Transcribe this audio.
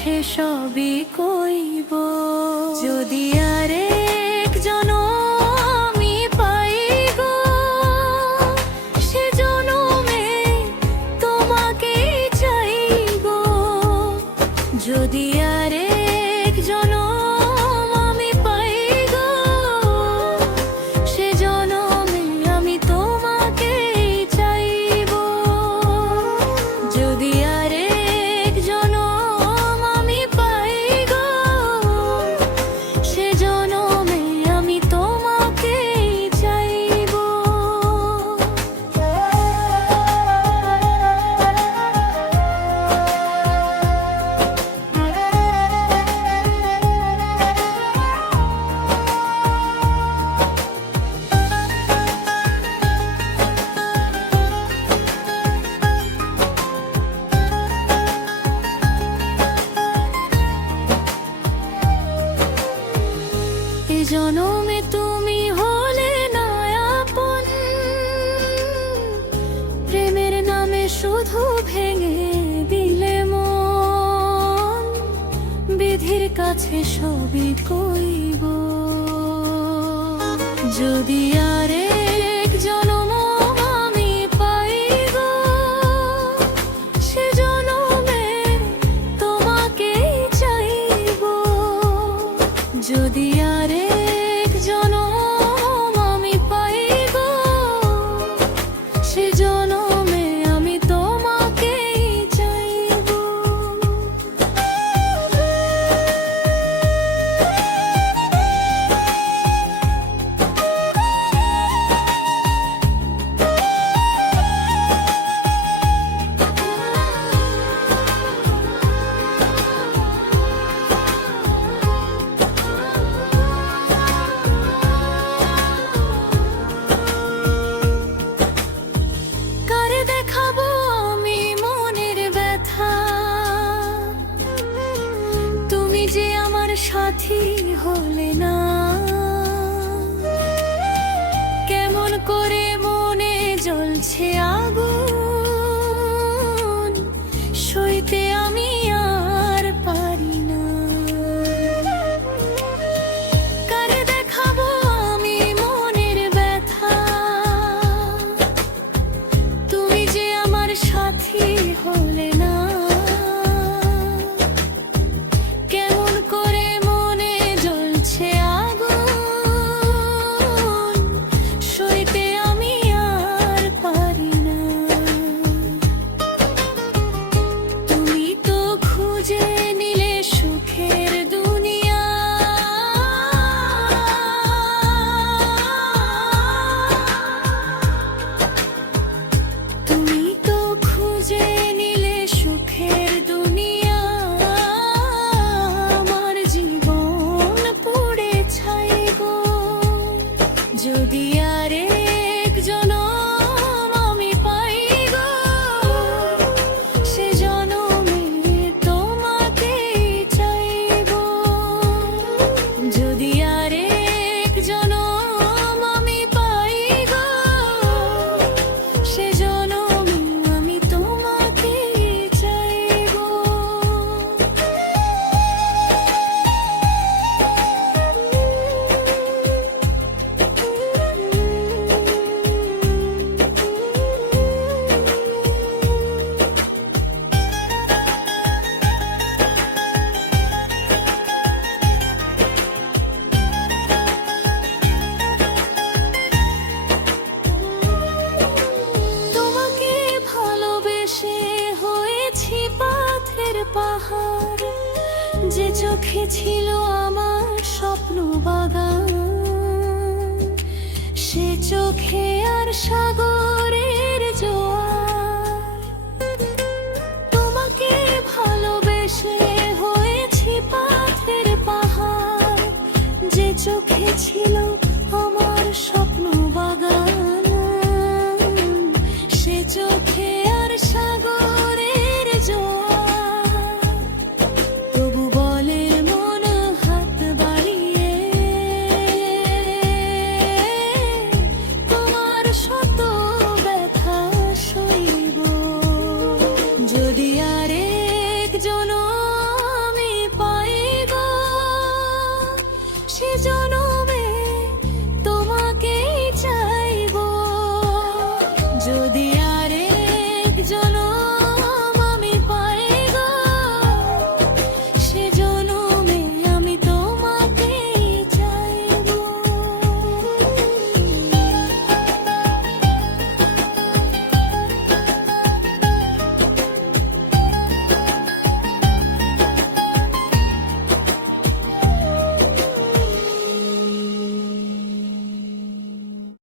কাছে সবই কইব। যদি আরেক জনম আমি পাই গো, সে জনমে তোমাকে চাইব। যদি আরেক জনম আমি পাই গো, সে জনমে আমি তোমাকে চাইব। যদি আরেক জনম আমি পাই গো, সে জনমে আমি তোমাকে চাইব। এ জনমে তুমি হলে না আপন, প্রেমের নামে শুধু ভেঙে দিলে মন। বিধির কাছে সবই কইব। যদি আরেক জনম আমি পাই গো, সে জনমে তোমাকেই চাইব। যদি আরেক জনম আমি পাই গো, সে জনমে আমি তোমাকেই চাইব। কারে দেখাবো আমি মনের ব্যথা, তুমি যে আমার সাথী হলে না। কেমন করে মনে জ্বলছে আগুন, সইতে আমি আর পারি না। কারে দেখাবো আমি মনের ব্যথা, তুমি যে আমার সাথী হলে না। কেমন করে মনে জ্বলছে আগুন, সইতে আমি আর পারি না। তুমি তো খুঁজে নিলে সুখের দুনিয়া, তুমি তো খুঁজে নিলে সুখের দুনিয়া। আমার জীবন পুড়ে ছাই গো। যদি আরেক জনম আমি পাই গো, সে জনমে তোমাকেই চাইব। যদি আরেক জনম আমি পাই গো, সে জনমে আমি তোমাকেই চাইব। তোমাকে ভালোবেসে হয়েছি পাথের পাহাড়, যে চোখে ছিল আমার স্বপ্ন বাগান, সে চোখে আর সাগর